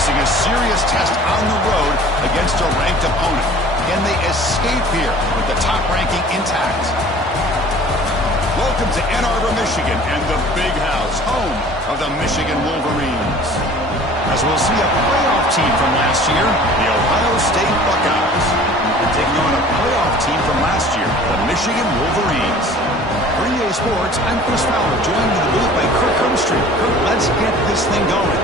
facing a serious test on the road against a ranked opponent. Can they escape here with the top ranking intact? Welcome to Ann Arbor, Michigan, and the Big House, home of the Michigan Wolverines. As we'll see a playoff team from last year, the Ohio State Buckeyes. Taking on a playoff team from last year, the Michigan Wolverines. For EA Sports, I'm Chris Fowler, joined in the booth by Kirk Hermstreet. Kirk, let's get this thing going.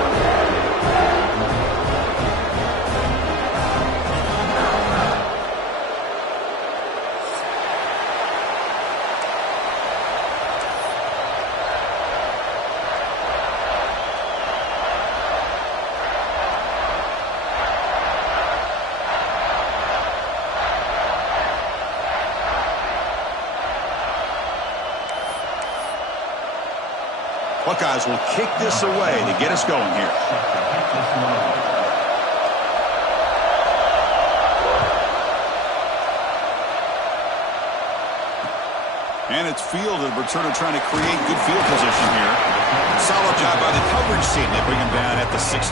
Buckeyes will kick this away to get us going here. And it's fielded. Returner trying to create good field position here. Solid job by the coverage team. They bring him down at the 16.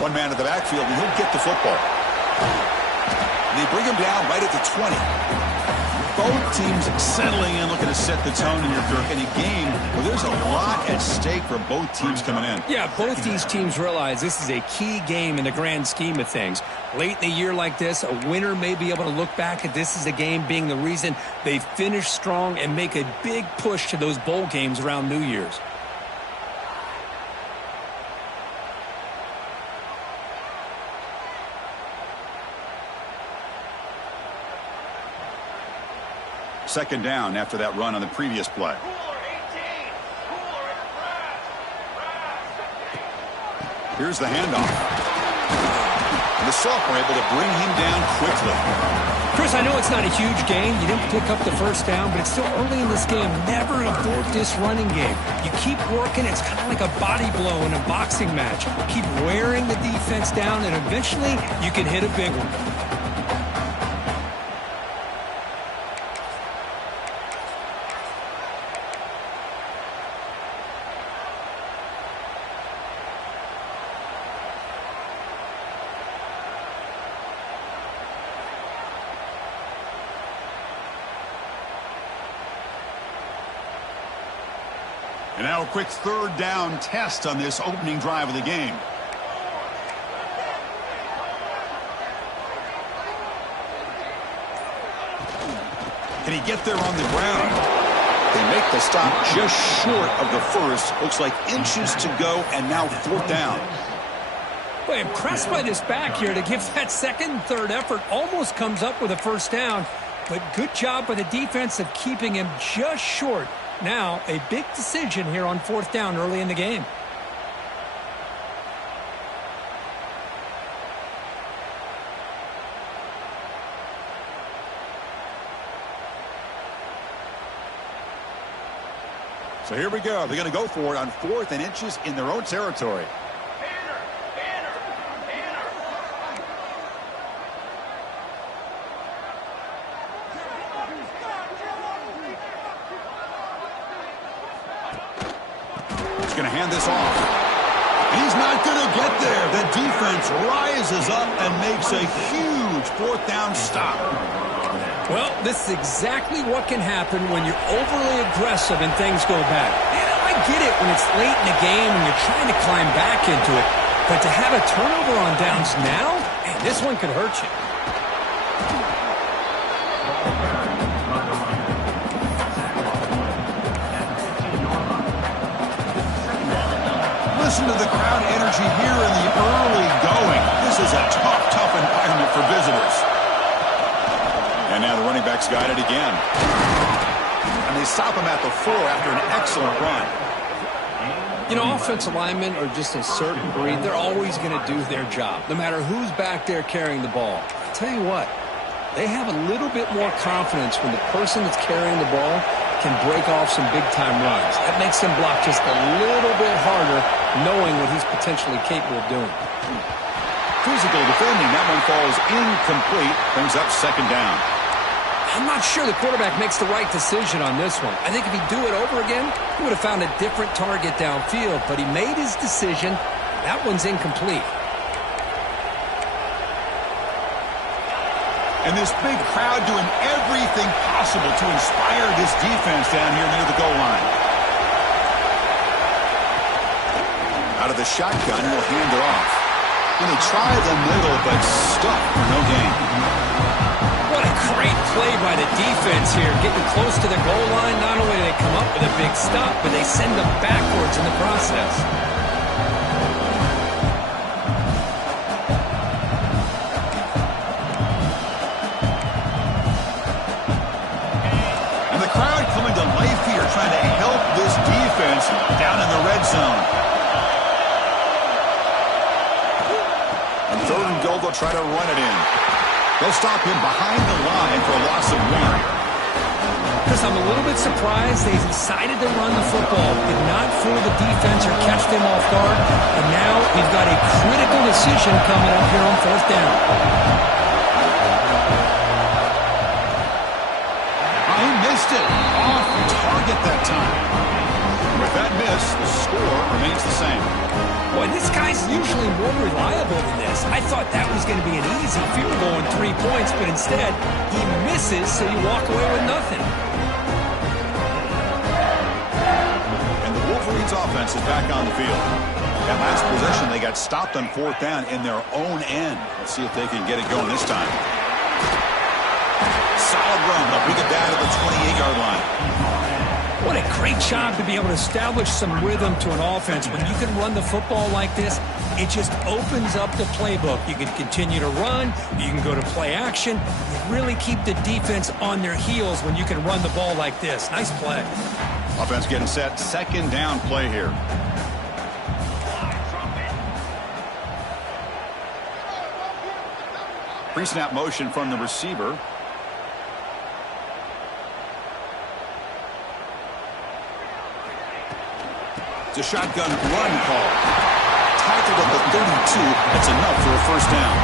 One man in the backfield, and he'll get the football. And they bring him down right at the 20. Both teams settling in, looking to set the tone in your Kirk. In a game where there's a lot at stake for both teams coming in. Yeah, both these teams realize this is a key game in the grand scheme of things. Late in a year like this, a winner may be able to look back at this as a game being the reason they finish strong and make a big push to those bowl games around New Year's. Second down after that run on the previous play. Here's the handoff. And the sophomore able to bring him down quickly. Chris, I know it's not a huge gain. You didn't pick up the first down, but it's still early in this game. Never abort this running game. You keep working. It's kind of like a body blow in a boxing match. Keep wearing the defense down, and eventually you can hit a big one. And now a quick third down test on this opening drive of the game. Can he get there on the ground? They make the stop just short of the first. Looks like inches to go, and now fourth down. Well, impressed by this back here to give that second and third effort. Almost comes up with a first down. But good job by the defense of keeping him just short. Now, a big decision here on fourth down early in the game. So here we go. They're going to go for it on 4th and inches in their own territory. Going to hand this off. He's not going to get there. The defense rises up and makes a huge fourth down stop. Well, this is exactly what can happen when you're overly aggressive and things go bad. And I get it when it's late in the game and you're trying to climb back into it. But to have a turnover on downs now, man, this one could hurt you. Listen to the crowd energy here in the early going. This is a tough environment for visitors. And now the running back's got it again. And they stop him at the 4 after an excellent run. You know, offensive linemen are just a certain breed. They're always going to do their job, no matter who's back there carrying the ball. I'll tell you what, they have a little bit more confidence when the person that's carrying the ball can break off some big-time runs. That makes them block just a little bit harder, knowing what he's potentially capable of doing. Physical defending. That one falls incomplete. Brings up second down. I'm not sure the quarterback makes the right decision on this one. I think if he'd do it over again, he would have found a different target downfield. But he made his decision. That one's incomplete. And this big crowd doing everything possible to inspire this defense down here near the goal line. Out of the shotgun, he'll hand it off. And they try the middle, but stuck for no gain. What a great play by the defense here. Getting close to the goal line, not only do they come up with a big stop, but they send them backwards in the process. And the crowd coming to life here, trying to help this defense down in the red zone. On third and goal, they'll try to run it in. They'll stop him behind the line for a loss of 1. Chris, I'm a little bit surprised they decided to run the football. Did not fool the defense or catch them off guard. And now we've got a critical decision coming up here on fourth down. He missed it. Off target that time. With that miss, the score remains the same. Boy, this guy's usually more reliable than this. I thought that was going to be an easy field goal and 3 points, but instead, he misses, so you walk away with nothing. And the Wolverines' offense is back on the field. That last possession, they got stopped on fourth down in their own end. Let's see if they can get it going this time. Solid run. They'll bring it down to the 28-yard line. What a great job to be able to establish some rhythm to an offense. When you can run the football like this, it just opens up the playbook. You can continue to run. You can go to play action. You really keep the defense on their heels when you can run the ball like this. Nice play. Offense getting set. Second down play here. Pre-snap motion from the receiver. It's a shotgun run call. Tackled at the 32. That's enough for a first down.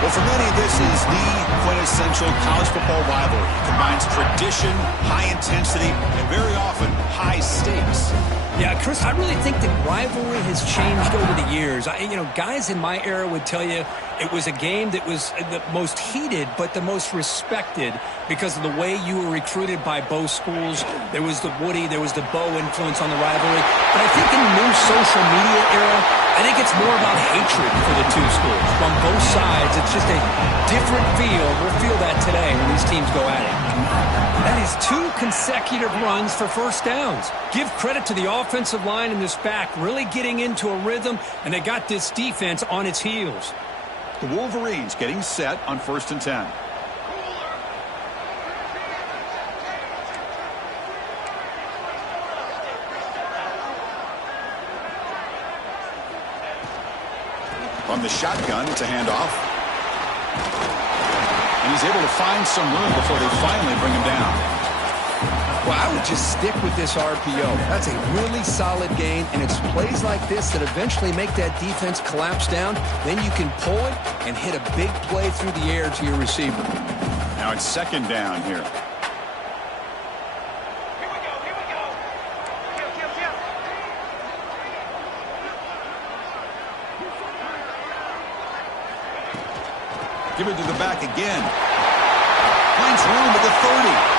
Well, for many, this is the quintessential college football rivalry. It combines tradition, high intensity, and very often high stakes. Yeah, Chris, I really think the rivalry has changed over the years. Guys in my era would tell you it was a game that was the most heated but the most respected because of the way you were recruited by both schools. There was the Woody, there was the Bo influence on the rivalry. But I think in the new social media era, I think it's more about hatred for the two schools. From both sides, it's just a different feel. We'll feel that today when these teams go at it. That is 2 consecutive runs for first downs. Give credit to the offensive line in this back, really getting into a rhythm, and they got this defense on its heels. The Wolverines getting set on 1st and 10. From the shotgun, it's a handoff. And he's able to find some room before they finally bring him down. Well, I would just stick with this RPO. That's a really solid gain, and it's plays like this that eventually make that defense collapse down. Then you can pull it and hit a big play through the air to your receiver. Now it's second down here. Give it to the back again. Finds room at the 30.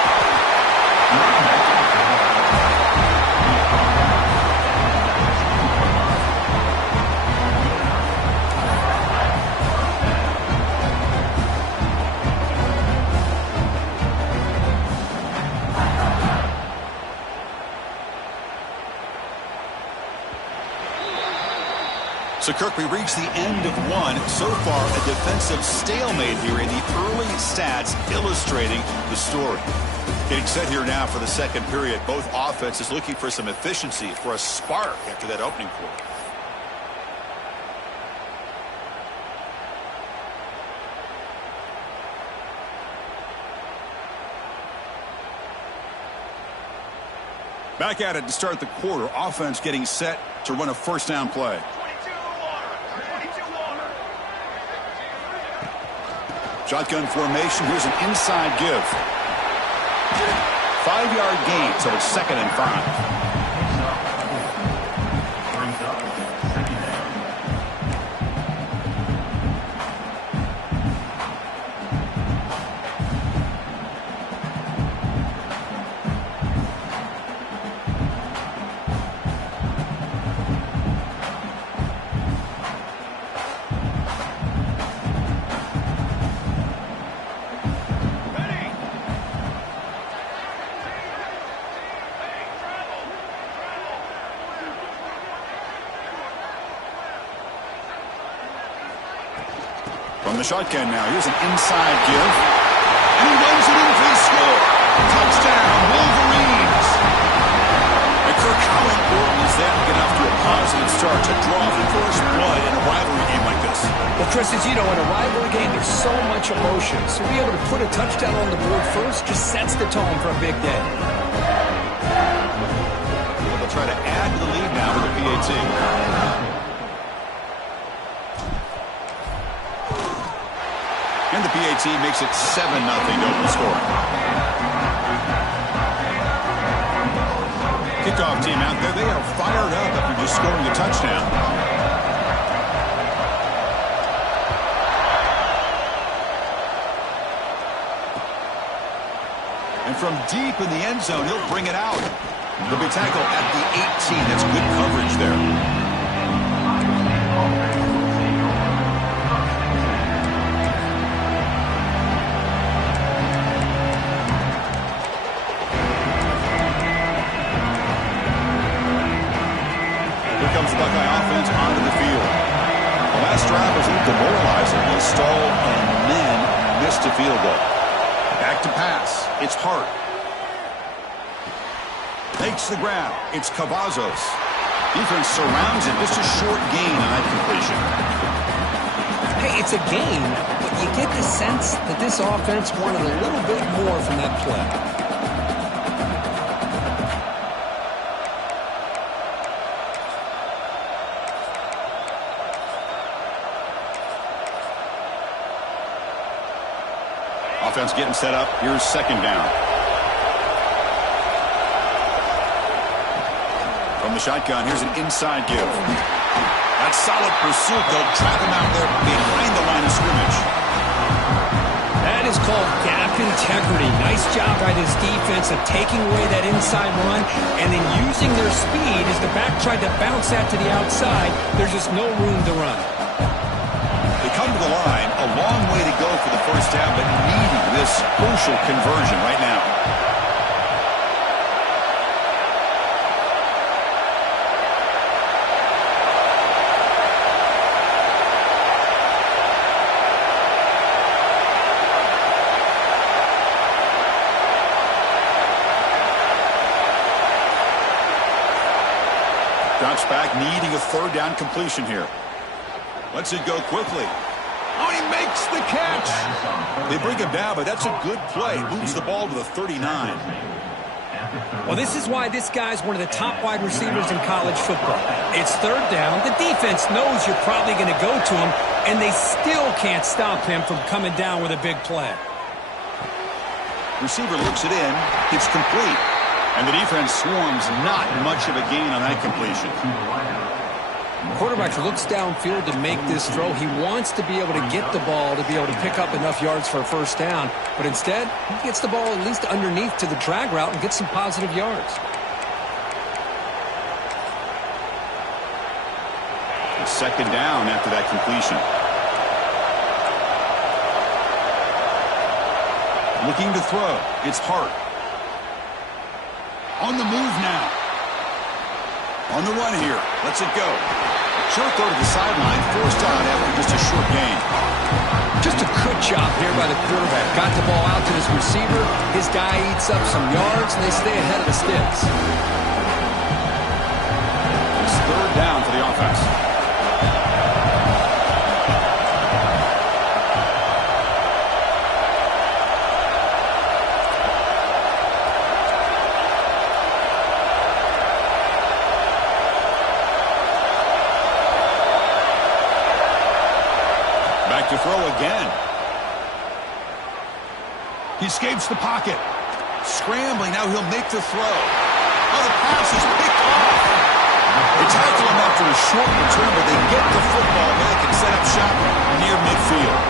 So, Kirk, we reached the end of one. So far, a defensive stalemate here in the early stats illustrating the story. Getting set here now for the second period. Both offenses looking for some efficiency, for a spark after that opening quarter. Back at it to start the quarter. Offense getting set to run a first down play. Shotgun formation. Here's an inside give. 5-yard gain, so it's 2nd and 5. From the shotgun now, here's an inside give. And he runs it in for the score. Touchdown, Wolverines. And Kirk, how important is that to get off to a positive start to draw the first blood in a rivalry game like this? Well, Chris, as you know, in a rivalry game, there's so much emotion. So to be able to put a touchdown on the board first just sets the tone for a big day. They'll try to add to the lead now with the PAT. And the PAT makes it 7-0 open score. Kickoff team out there. They are fired up after just scoring a touchdown. And from deep in the end zone, he'll bring it out. He'll be tackled at the 18. That's good coverage there. Comes the Buckeye offense onto the field. The last drive was a little demoralizing. They stalled and then missed a field goal. Back to pass. It's Hart. Takes the grab. It's Cavazos. Defense surrounds him. Just a short gain on that completion. Hey, it's a gain, but you get the sense that this offense wanted a little bit more from that play. Offense getting set up. Here's 2nd down. From the shotgun, here's an inside give. That's solid pursuit. They'll trap him out there behind the line of scrimmage. That is called gap integrity. Nice job by this defense of taking away that inside run and then using their speed as the back tried to bounce that to the outside. There's just no room to run. They come to the line, a long way to go for the first down, but needing this crucial conversion right now. Drops back, needing a 3rd down completion here. Lets it go quickly. Oh, he makes the catch. They bring him down, but that's a good play. Moves the ball to the 39. Well, this is why this guy's one of the top wide receivers in college football. It's 3rd down. The defense knows you're probably going to go to him, and they still can't stop him from coming down with a big play. Receiver looks it in. It's complete. And the defense swarms not much of a gain on that completion. Quarterback looks downfield to make this throw. He wants to be able to get the ball to be able to pick up enough yards for a first down. But instead, he gets the ball at least underneath to the drag route and gets some positive yards. It's 2nd down after that completion. Looking to throw. It's Hart. On the move now. On the run here. Lets it go. Short throw to the sideline, forced out after just a short gain. Just a good job here by the quarterback. Got the ball out to his receiver. His guy eats up some yards, and they stay ahead of the sticks. It's third down for the offense. To throw again. He escapes the pocket. Scrambling, now he'll make the throw. Oh, the pass is picked off. They tackle him after a short return, but they get the football back and set up shop near midfield.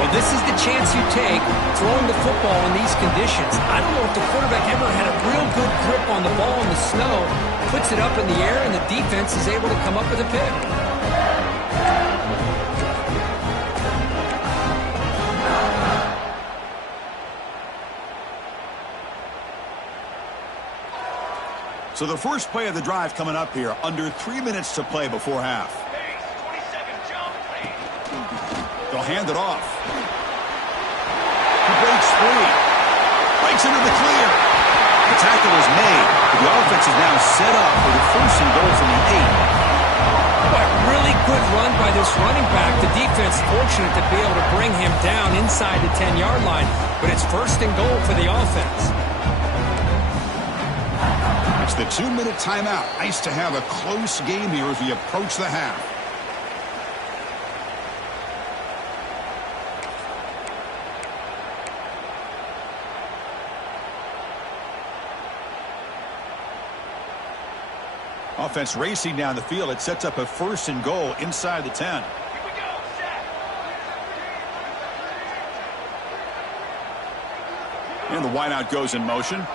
Well, this is the chance you take throwing the football in these conditions. I don't know if the quarterback ever had a real good grip on the ball in the snow, puts it up in the air, and the defense is able to come up with a pick. So the first play of the drive coming up here, under 3 minutes to play before half. They'll hand it off. He breaks free. Breaks into the clear. The tackle is made, but the offense is now set up for the first and goal from the 8. But really good run by this running back. The defense fortunate to be able to bring him down inside the 10-yard line, but it's first and goal for the offense. It's the 2-minute timeout. Nice to have a close game here as we approach the half. Offense racing down the field. It sets up a first and goal inside the 10. And the wideout goes in motion.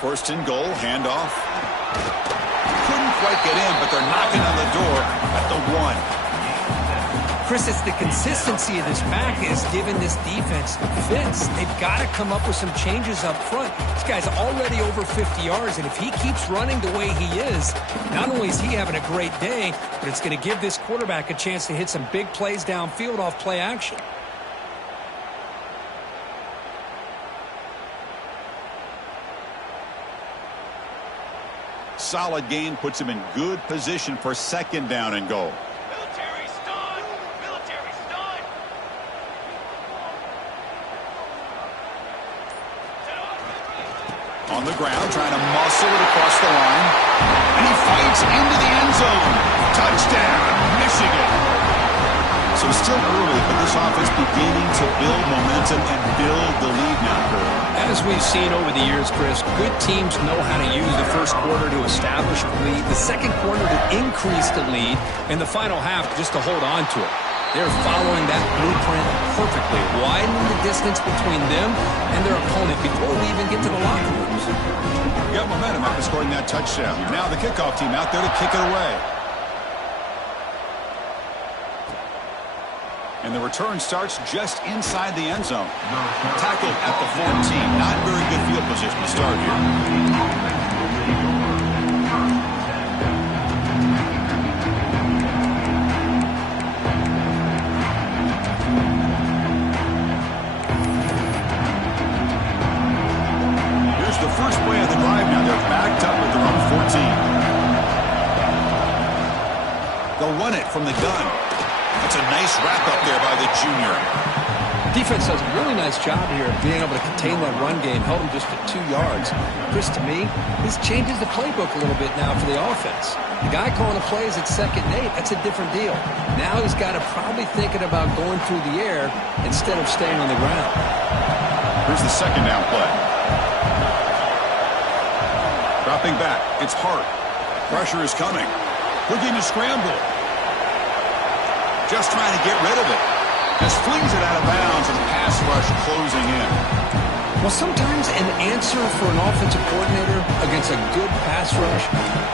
First and goal, handoff. Couldn't quite get in, but they're knocking on the door at the 1. Chris, it's the consistency of this back is giving this defense fits. They've got to come up with some changes up front. This guy's already over 50 yards, and if he keeps running the way he is, not only is he having a great day, but it's going to give this quarterback a chance to hit some big plays downfield off play action. Solid gain puts him in good position for second down and goal. Military stun! Military stun! On the ground, trying to muscle it across the line. And he fights into the end zone. Touchdown, Michigan. So still early, but this offense beginning to build momentum and build the lead now, Kurt. As we've seen over the years, Chris, good teams know how to use the first quarter to establish the lead, the second quarter to increase the lead, and the final half just to hold on to it. They're following that blueprint perfectly, widening the distance between them and their opponent before we even get to the locker rooms. Got momentum after scoring that touchdown. Now the kickoff team out there to kick it away. And the return starts just inside the end zone. Tackled at the 14. Not very good field position to start here. Here's the first play of the drive now. They're backed up with their own 14. They'll run it from the gun. That's a nice wrap-up there by the junior. Defense does a really nice job here of being able to contain that run game, held him just at 2 yards. Chris, to me, this changes the playbook a little bit now for the offense. The guy calling the plays at 2nd and 8, that's a different deal. Now he's got to probably thinking about going through the air instead of staying on the ground. Here's the second down play. Dropping back, it's Hart. Pressure is coming. Looking to scramble. Just trying to get rid of it. Just flings it out of bounds and the pass rush closing in. Well, sometimes an answer for an offensive coordinator against a good pass rush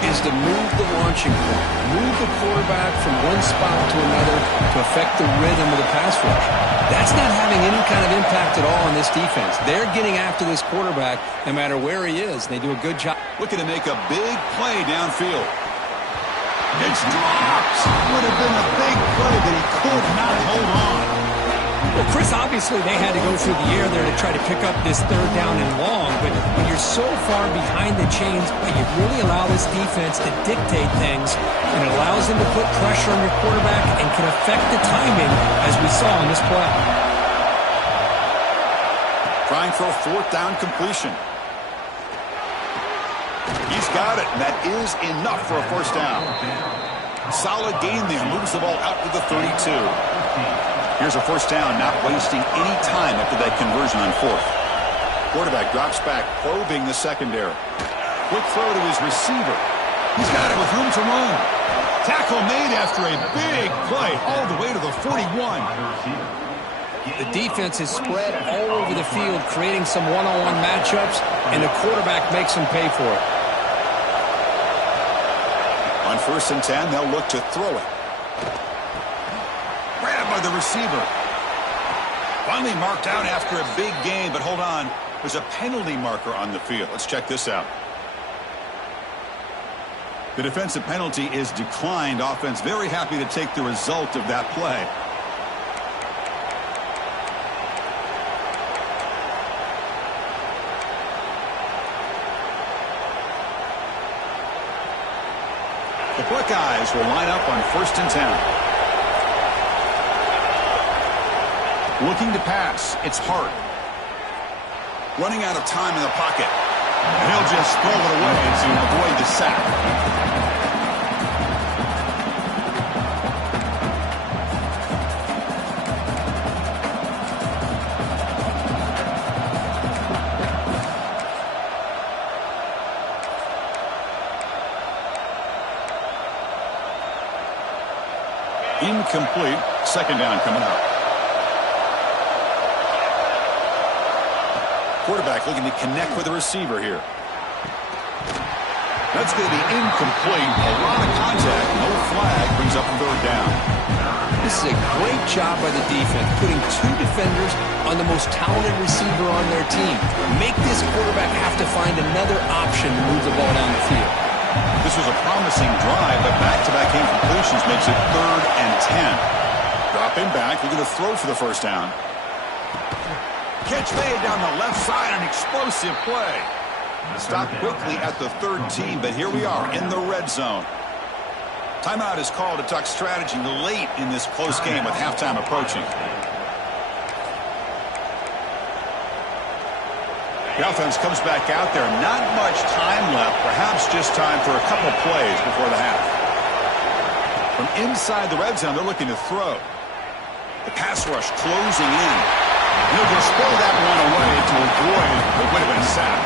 is to move the launching point, move the quarterback from one spot to another to affect the rhythm of the pass rush. That's not having any kind of impact at all on this defense. They're getting after this quarterback no matter where he is, and they do a good job. Looking to make a big play downfield. It's dropped. Would have been a big play, but he could not hold on. Well, Chris, obviously they had to go through the air there to try to pick up this third down and long, but when you're so far behind the chains, but you really allow this defense to dictate things, and it allows them to put pressure on your quarterback and can affect the timing, as we saw on this play. Trying for a fourth down completion. He's got it, and that is enough for a first down. Solid gain there. Moves the ball out to the 32. Here's a first down, not wasting any time after that conversion on fourth. Quarterback drops back, probing the secondary. Quick throw to his receiver. He's got it with room to run. Tackle made after a big play all the way to the 41. The defense is spread all over the field, creating some one-on-one matchups, and the quarterback makes them pay for it. On 1st and 10, they'll look to throw it. Grabbed by the receiver. Finally marked out after a big gain, but hold on. There's a penalty marker on the field. Let's check this out. The defensive penalty is declined. Offense very happy to take the result of that play. The Buckeyes will line up on 1st and 10. Looking to pass. It's Hart. Running out of time in the pocket. And he'll just throw it away to avoid the sack. Incomplete. 2nd down coming up. Quarterback looking to connect with the receiver here. That's going to be incomplete. A lot of contact. No flag. Brings up a 3rd down. This is a great job by the defense, putting 2 defenders on the most talented receiver on their team. Make this quarterback have to find another option to move the ball down the field. This was a promising drive, but back-to-back incompletions makes it 3rd and 10. Dropping back, looking to throw for the first down. Catch made down the left side, an explosive play. Stopped quickly at the 13, but here we are in the red zone. Timeout is called to talk strategy late in this close game with halftime approaching. The offense comes back out there. Not much time left, perhaps just time for a couple plays before the half. From inside the red zone, they're looking to throw. The pass rush closing in. He'll just throw that one away to avoid what would have been a sack.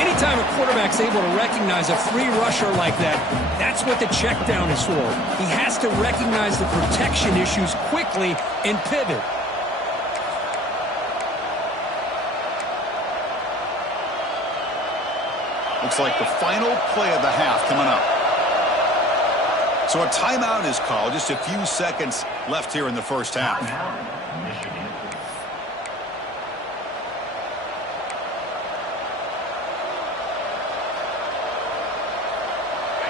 Anytime a quarterback's able to recognize a free rusher like that, that's what the check down is for. He has to recognize the protection issues quickly and pivot. Looks like the final play of the half coming up. So a timeout is called. Just a few seconds left here in the first half.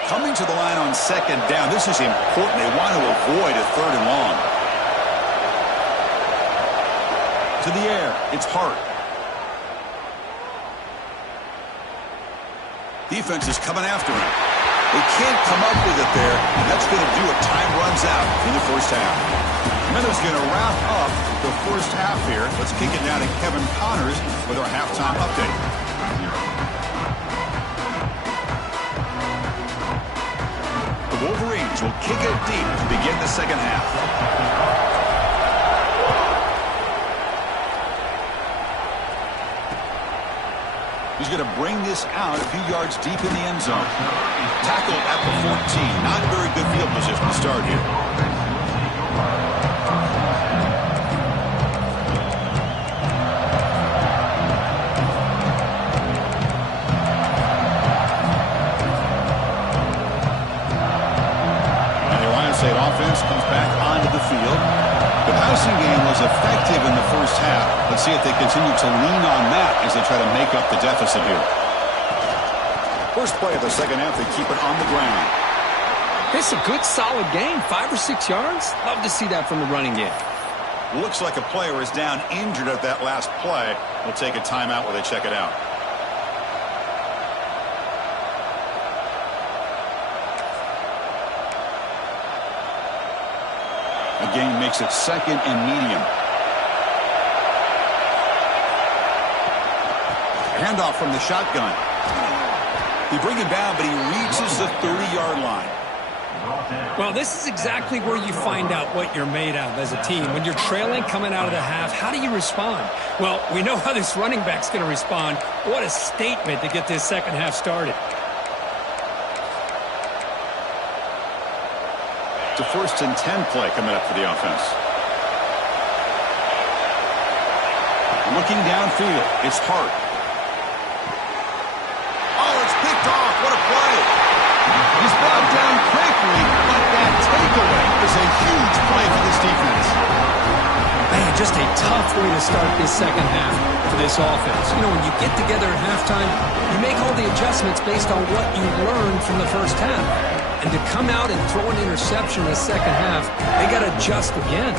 Coming to the line on 2nd down. This is important. They want to avoid a 3rd and long. To the air. It's Hart. Defense is coming after him. They can't come up with it there, and that's going to do it. Time runs out in the first half. Miller's going to wrap up the first half here. Let's kick it down to Kevin Connors with our halftime update. The Wolverines will kick it deep to begin the second half. He's going to bring this out a few yards deep in the end zone. Tackled at the 14. Not very good field position to start here. effective in the first half. Let's see if they continue to lean on that as they try to make up the deficit here. First play of the second half, they keep it on the ground. It's a good, solid game. 5 or 6 yards. Love to see that from the running game. Looks like a player is down injured at that last play. We'll take a timeout while they check it out. The game makes it second and medium. Handoff from the shotgun. They bring him down, but he reaches the 30-yard line. Well, this is exactly where you find out what you're made of as a team. When you're trailing coming out of the half, how do you respond? Well, we know how this running back's going to respond. What a statement to get this second half started. It's a 1st and 10 play coming up for the offense. Looking downfield, it's Hart. Oh, it's picked off. What a play. He's brought down quickly, but that takeaway is a huge play for this defense. Man, just a tough way to start this second half for this offense. You know, when you get together at halftime, you make all the adjustments based on what you learned from the first half. And to come out and throw an interception in the second half, they got to adjust again.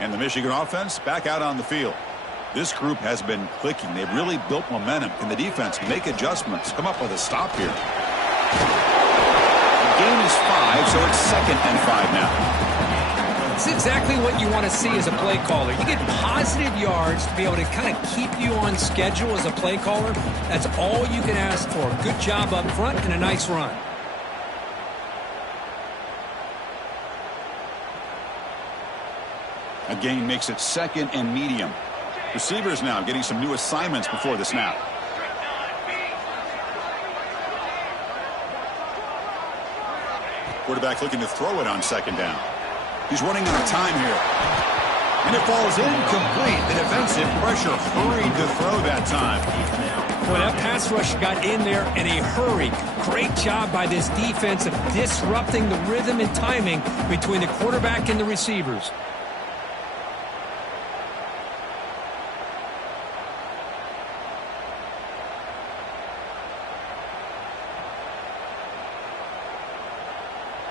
And the Michigan offense back out on the field. This group has been clicking. They've really built momentum. Can the defense make adjustments? Come up with a stop here. The game is 5, so it's 2nd and 5 now. It's exactly what you want to see as a play caller. You get positive yards to be able to kind of keep you on schedule as a play caller. That's all you can ask for. Good job up front and a nice run. A gain makes it 2nd and medium. Receivers now getting some new assignments before the snap. Quarterback looking to throw it on 2nd down. He's running out of time here. And it falls incomplete. The defensive pressure hurried to throw that time. Boy, that pass rush got in there in a hurry. Great job by this defense of disrupting the rhythm and timing between the quarterback and the receivers.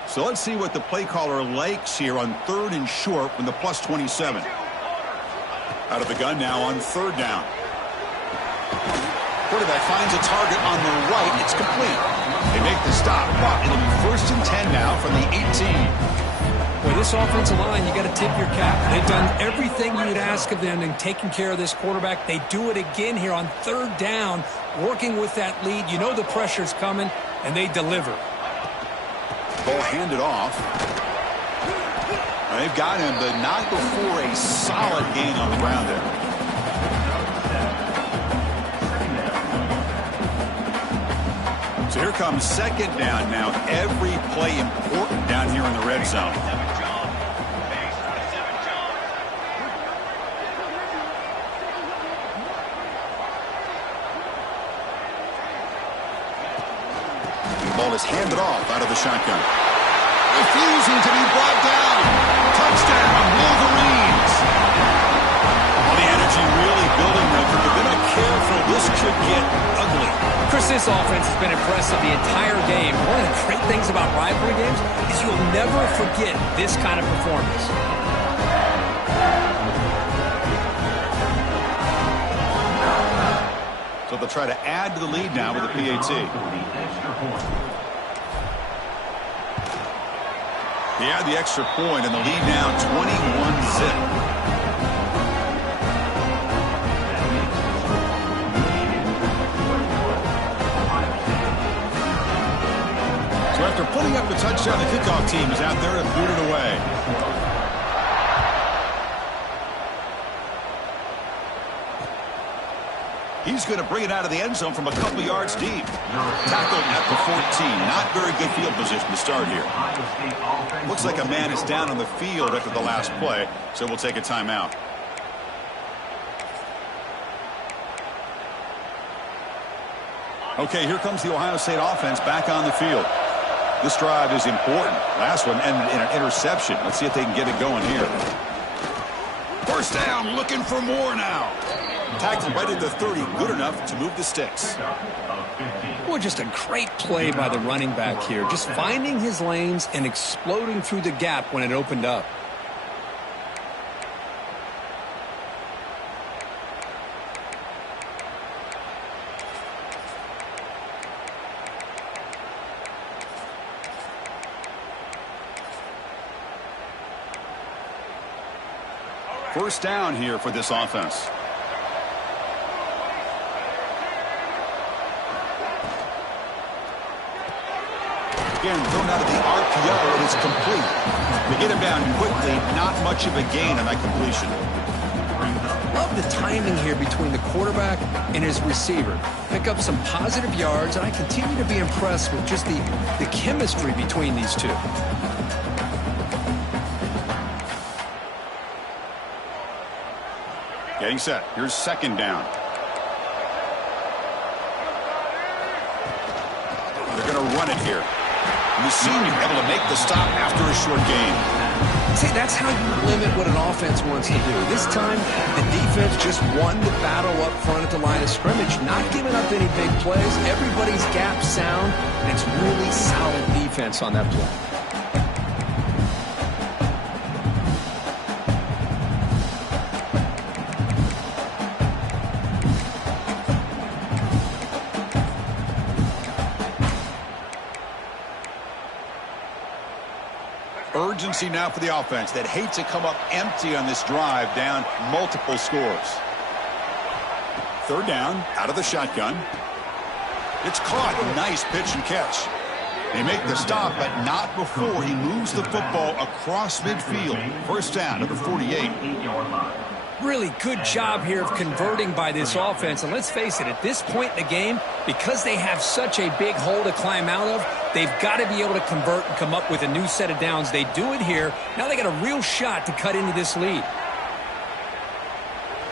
So let's see what the play caller likes here on 3rd and short when the +27. Out of the gun now on 3rd down. Quarterback finds a target on the right. It's complete. They make the stop, but it'll be 1st and 10 now from the 18. Boy, this offensive line, you got to tip your cap. They've done everything you would ask of them in taking care of this quarterback. They do it again here on 3rd down, working with that lead. You know the pressure's coming, and they deliver. Ball handed off. They've got him, but not before a solid gain on the ground there. So here comes 2nd down now. Every play important down here in the red zone. Ball is handed off out of the shotgun. Refusing to be brought down. Touchdown, Wolverines. Well, the energy really building there. If they're not careful, this could get ugly. Chris, this offense has been impressive the entire game. One of the great things about rivalry games is you'll never forget this kind of performance. So they'll try to add to the lead now with a PAT. They add the extra point, and the lead now 21-zip. So after putting up the touchdown, the kickoff team is out there to boot it away. He's going to bring it out of the end zone from a couple yards deep. Tackled at the 14. Not very good field position to start here. Looks like a man is down on the field after the last play, so we'll take a timeout. Okay, here comes the Ohio State offense back on the field. This drive is important. Last one ended in an interception. Let's see if they can get it going here. First down, looking for more now. Tackled right at the 30, good enough to move the sticks. Well, just a great play by the running back here. Just finding his lanes and exploding through the gap when it opened up. First down here for this offense. Again, thrown out of the RPO, and it's complete. They get him down quickly, not much of a gain on that completion. Love the timing here between the quarterback and his receiver. Pick up some positive yards, and I continue to be impressed with just the chemistry between these two. Getting set. Here's second down. They're going to run it here. And the senior able to make the stop after a short gain. See, that's how you limit what an offense wants to do. This time, the defense just won the battle up front at the line of scrimmage, not giving up any big plays. Everybody's gap sound, and it's really solid defense on that play. Urgency now for the offense that hates to come up empty on this drive, down multiple scores. Third down, out of the shotgun. It's caught. Nice pitch and catch. They make the stop, but not before he moves the football across midfield. First down to the 48. Really good job here of converting by this offense. And let's face it, at this point in the game, because they have such a big hole to climb out of, they've got to be able to convert and come up with a new set of downs. They do it here. Now they got a real shot to cut into this lead.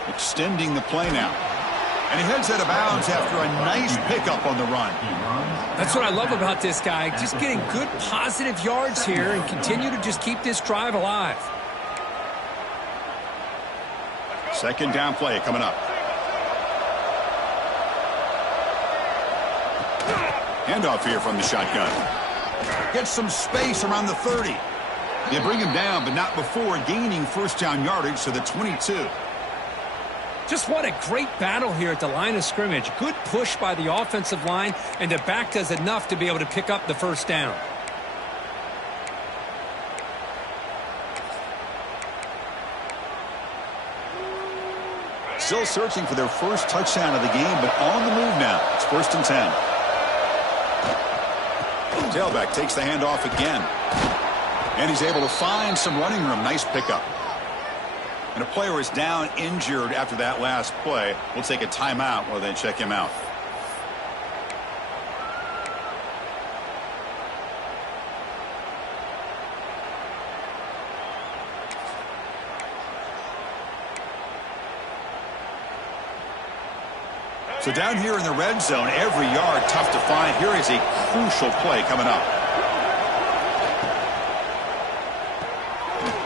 Extending the play now. And he heads out of bounds after a nice pickup on the run. That's what I love about this guy. Just getting good positive yards here and continue to just keep this drive alive. Second down play coming up. Handoff here from the shotgun. Gets some space around the 30. They bring him down, but not before gaining first down yardage to the 22. Just what a great battle here at the line of scrimmage. Good push by the offensive line, and the back does enough to be able to pick up the first down. Still searching for their first touchdown of the game, but on the move now. It's first and 10. Tailback takes the handoff again. And he's able to find some running room. Nice pickup. And a player is down injured after that last play. We'll take a timeout while they check him out. So down here in the red zone, every yard tough to find. Here is a crucial play coming up.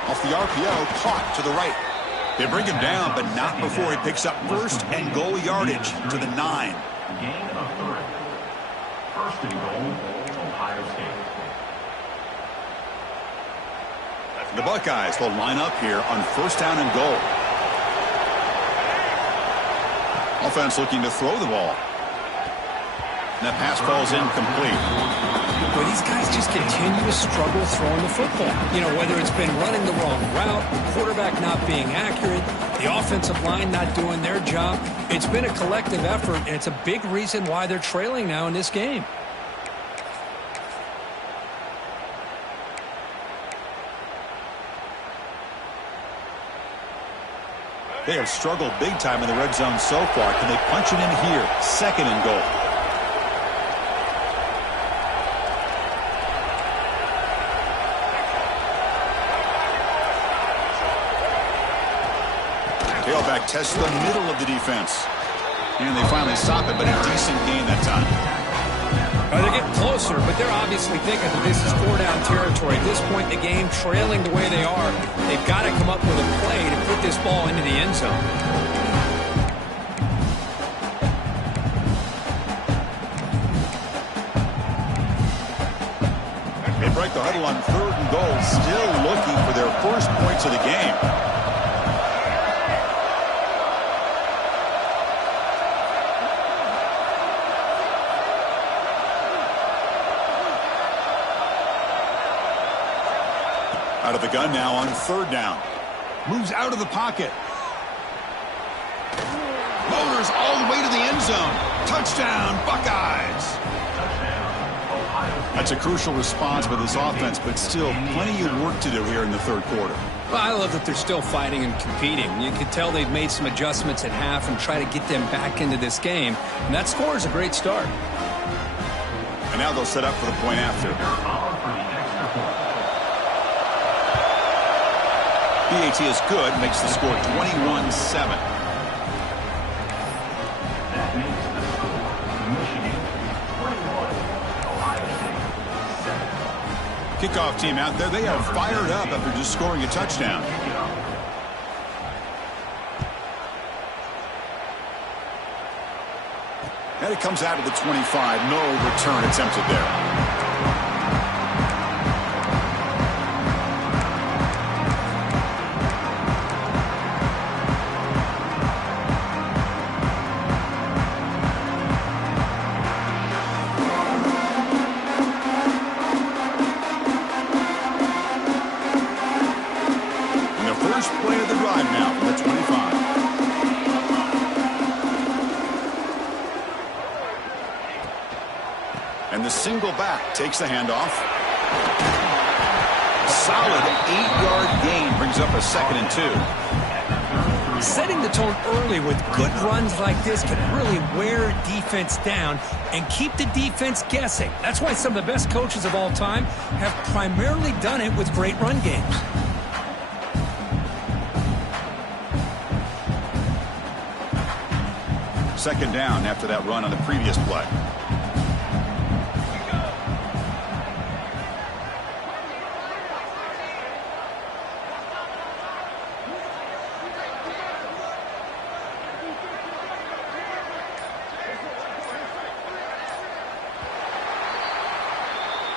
Off the RPO, caught to the right. They bring him down, but not before he picks up first and goal yardage to the 9. Gain of 3. First and goal, Ohio State. The Buckeyes will line up here on first down and goal. Offense looking to throw the ball. And that pass falls incomplete. Well, these guys just continue to struggle throwing the football. You know, whether it's been running the wrong route, the quarterback not being accurate, the offensive line not doing their job. It's been a collective effort, and it's a big reason why they're trailing now in this game. They have struggled big time in the red zone so far. Can they punch it in here? Second and goal. Tailback tests the middle of the defense. And they finally stop it, but a decent gain that time. They're getting closer, but they're obviously thinking that this is four-down territory. At this point in the game, trailing the way they are, they've got to come up with a play to put this ball into the end zone. They break the huddle on 3rd and goal, still looking for their first points of the game. Out of the gun now on 3rd down. Moves out of the pocket. Motors all the way to the end zone. Touchdown, Buckeyes. That's a crucial response by this offense, but still plenty of work to do here in the 3rd quarter. Well, I love that they're still fighting and competing. You can tell they've made some adjustments at half and try to get them back into this game. And that score is a great start. And now they'll set up for the point after. PAT is good, makes the score 21-7. That makes the score Michigan 21, Ohio State 7. Kickoff team out there, they are fired up after just scoring a touchdown. And it comes out of the 25. No return attempted there. Single back takes the handoff. Solid 8-yard gain brings up a 2nd and 2. Setting the tone early with good runs like this can really wear defense down and keep the defense guessing. That's why some of the best coaches of all time have primarily done it with great run games. Second down after that run on the previous play.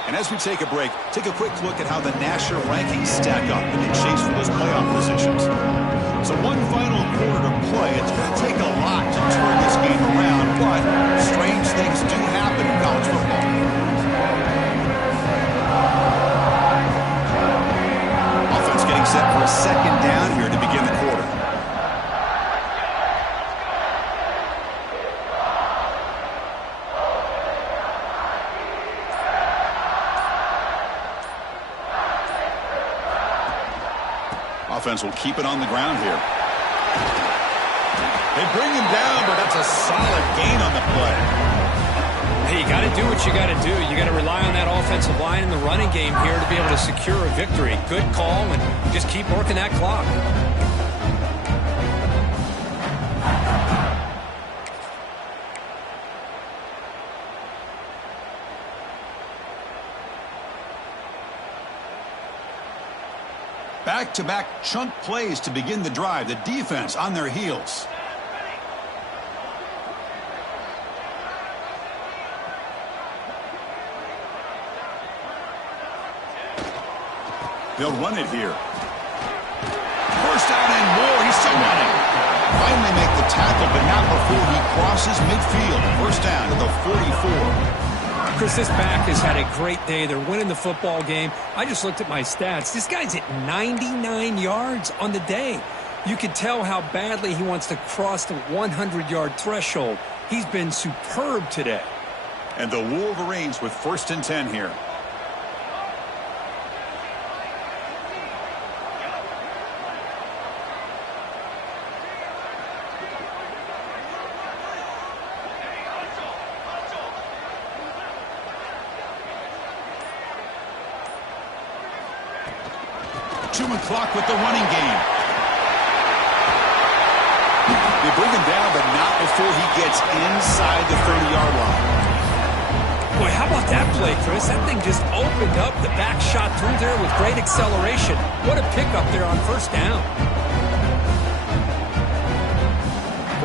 And as we take a break, take a quick look at how the national rankings stack up in the chase for those playoff positions. So one final quarter to play. It's going to take a lot to turn this game around, but strange things do happen in college football. Offense getting set for a 2nd down here to begin the quarter. Offense will keep it on the ground here. They bring him down, but that's a solid gain on the play. Hey, you got to do what you got to do. You got to rely on that offensive line in the running game here to be able to secure a victory. Good call, and just keep working that clock. Back-to-back chunk plays to begin the drive. The defense on their heels. They'll run it here. First down and more. He's still running. Finally make the tackle, but not before he crosses midfield. First down to the 44. Chris, this back has had a great day. They're winning the football game. I just looked at my stats. This guy's at 99 yards on the day. You can tell how badly he wants to cross the 100-yard threshold. He's been superb today. And the Wolverines with 1st and 10 here. Clock with the running game. They bring him down, but not before he gets inside the 30-yard line. Boy, how about that play, Chris? That thing just opened up. The back shot through there with great acceleration. What a pickup there on first down.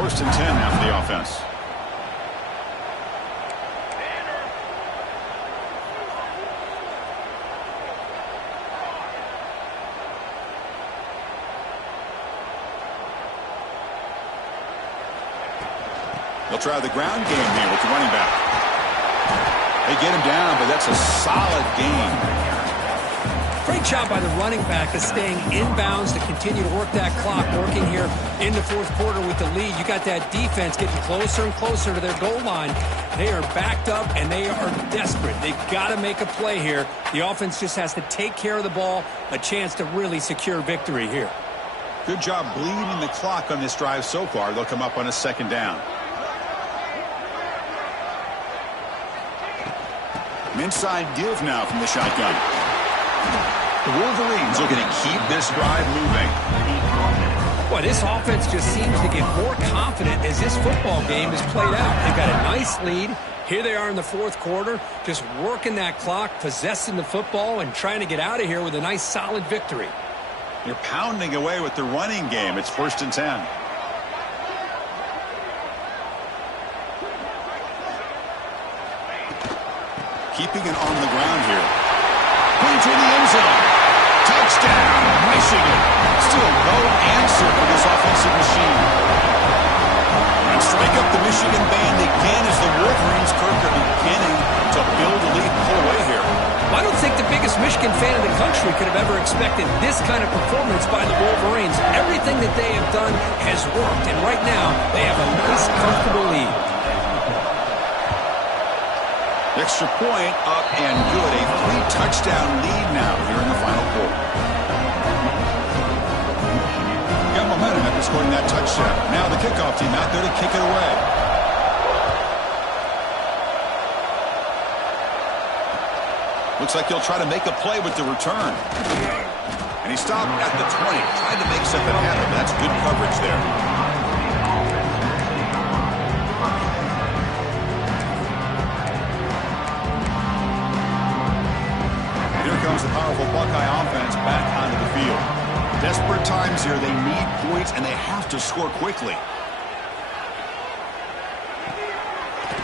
1st and 10 now for the offense. They'll try the ground game here with the running back. They get him down, but that's a solid gain. Great job by the running back of staying inbounds to continue to work that clock, working here in the 4th quarter with the lead. You got that defense getting closer and closer to their goal line. They are backed up, and they are desperate. They've got to make a play here. The offense just has to take care of the ball, a chance to really secure victory here. Good job bleeding the clock on this drive so far. They'll come up on a 2nd down. An inside give now from the shotgun. The Wolverines looking to keep this drive moving. Boy, this offense just seems to get more confident as this football game is played out. They've got a nice lead. Here they are in the 4th quarter, just working that clock, possessing the football, and trying to get out of here with a nice, solid victory. You're pounding away with the running game. It's 1st and 10. Keeping it on the ground here. Put to the end zone. Touchdown, Michigan. Still no answer for this offensive machine. And strike up the Michigan band again as the Wolverines, Kirk, are beginning to build a lead and pull away here. I don't think the biggest Michigan fan in the country could have ever expected this kind of performance by the Wolverines. Everything that they have done has worked, and right now they have a nice, comfortable lead. Extra point up and good. A 3-touchdown lead now here in the final quarter. Got momentum after scoring that touchdown. Now the kickoff team out there to kick it away. Looks like he'll try to make a play with the return. And he stopped at the 20. Tried to make something happen, but that's good coverage there. Comes the powerful Buckeye offense back onto the field. Desperate times here. They need points, and they have to score quickly.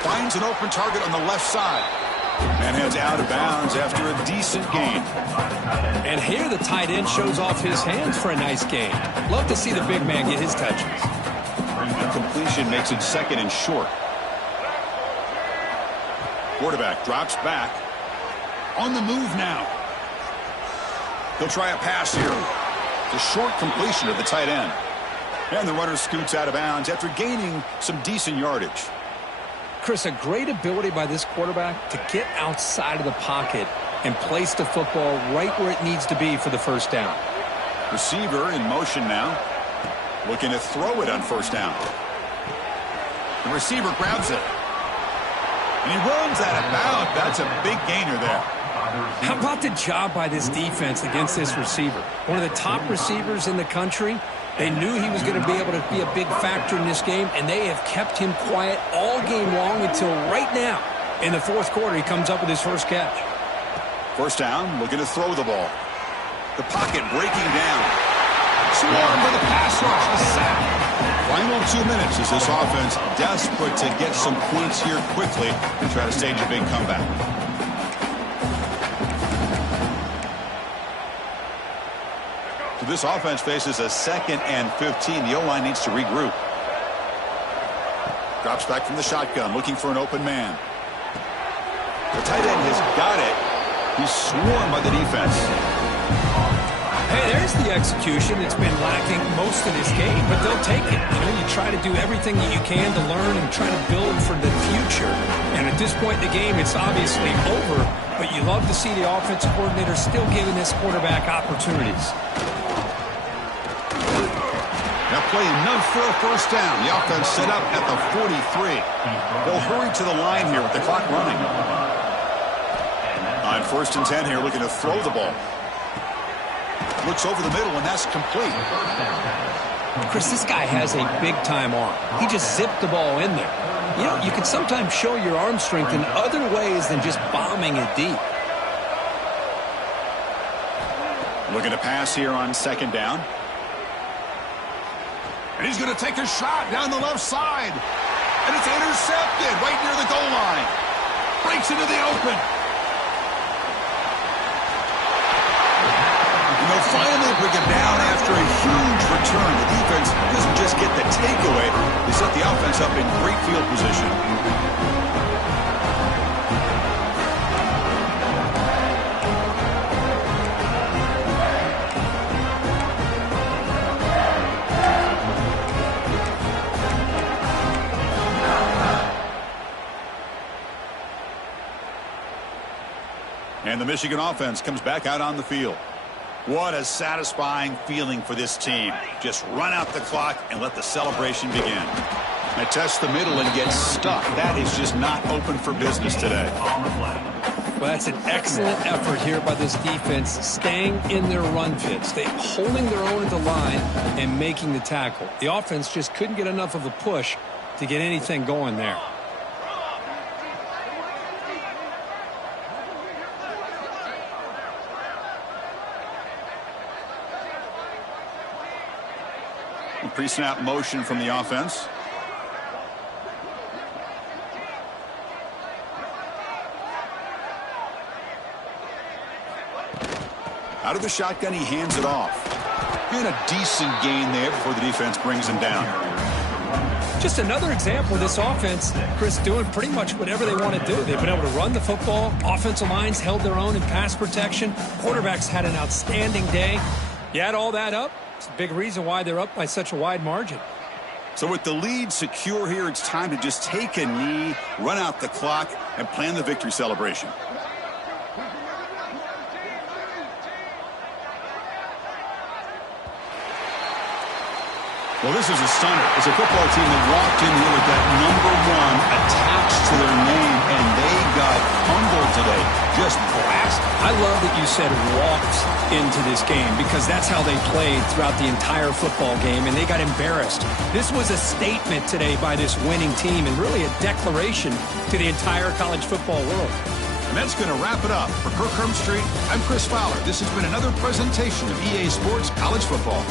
Finds an open target on the left side. And heads out of bounds after a decent gain. And here the tight end shows off his hands for a nice gain. Love to see the big man get his touches. The completion makes it 2nd and short. Quarterback drops back. On the move now. He'll try a pass here. It's a short completion to the tight end. And the runner scoots out of bounds after gaining some decent yardage. Chris, a great ability by this quarterback to get outside of the pocket and place the football right where it needs to be for the 1st down. Receiver in motion now. Looking to throw it on 1st down. The receiver grabs it. And he runs out of bounds. That's a big gainer there. How about the job by this defense against this receiver? One of the top receivers in the country. They knew he was going to be able to be a big factor in this game, and they have kept him quiet all game long until right now. In the 4th quarter, he comes up with his first catch. 1st down, looking to throw the ball. The pocket breaking down. Swarm for the pass rush, the sack. Final 2 minutes as this offense desperate to get some points here quickly and try to stage a big comeback. So this offense faces a 2nd and 15. The O-line needs to regroup. Drops back from the shotgun, looking for an open man. The tight end has got it. He's swarmed by the defense. Hey, there's the execution that's been lacking most of this game, but they'll take it. You know, you try to do everything that you can to learn and try to build for the future. And at this point in the game, it's obviously over, but you love to see the offensive coordinator still giving this quarterback opportunities. Now play enough for a 1st down. The offense set up at the 43. They'll hurry to the line here with the clock running. On 1st and 10 here, looking to throw the ball. Looks over the middle, and that's complete. Chris, this guy has a big-time arm. He just zipped the ball in there. You know, you can sometimes show your arm strength in other ways than just bombing it deep. Looking to pass here on second down. And he's going to take a shot down the left side. And it's intercepted right near the goal line. Breaks into the open. And they'll finally bring him down after a huge return. The defense doesn't just get the takeaway. They set the offense up in great field position. And the Michigan offense comes back out on the field. What a satisfying feeling for this team. Just run out the clock and let the celebration begin. They test the middle and get stuck. That is just not open for business today. Well, that's an excellent effort here by this defense, staying in their run fits. They holding their own at the line and making the tackle. The offense just couldn't get enough of a push to get anything going there. Pre-snap motion from the offense. Out of the shotgun, he hands it off. And a decent gain there before the defense brings him down. Just another example of this offense, Chris, doing pretty much whatever they want to do. They've been able to run the football. Offensive lines held their own in pass protection. Quarterbacks had an outstanding day. You add all that up, it's a big reason why they're up by such a wide margin. So with the lead secure here, it's time to just take a knee, run out the clock, and plan the victory celebration. Well, this is a stunner. It's a football team that walked in here with that #1 attached to their name, and they got humbled today. Just blasted. I love that you said walked into this game because that's how they played throughout the entire football game, and they got embarrassed. This was a statement today by this winning team and really a declaration to the entire college football world. And that's going to wrap it up. For Kirk Street, I'm Chris Fowler. This has been another presentation of EA Sports College Football.